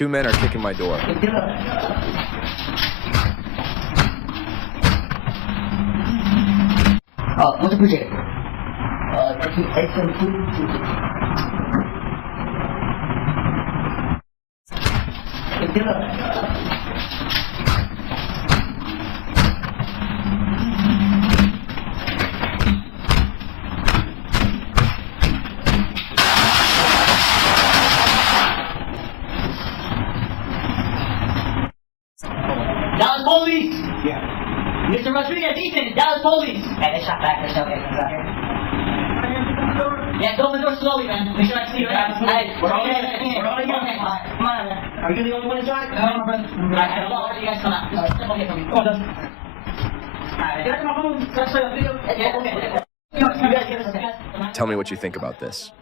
2 men are kicking my door. Much appreciated. Thank you. Excellent food. Dallas Police! Yeah. Mr. Rodriguez, Ethan, Dallas Police! Hey, they shot back. There's no evidence out here. Yeah, go open the door slowly, man. Make sure I see you. Hey, we're all in. We're all in. Come on, man. Are you the only one inside? No, my brother. Alright, I'll let you guys come out. Just step away from me. Come on, Dustin. Alright, can I get my phone? Can I show you a video? Yeah, okay. You guys give us a pass. Tell me what you think about this.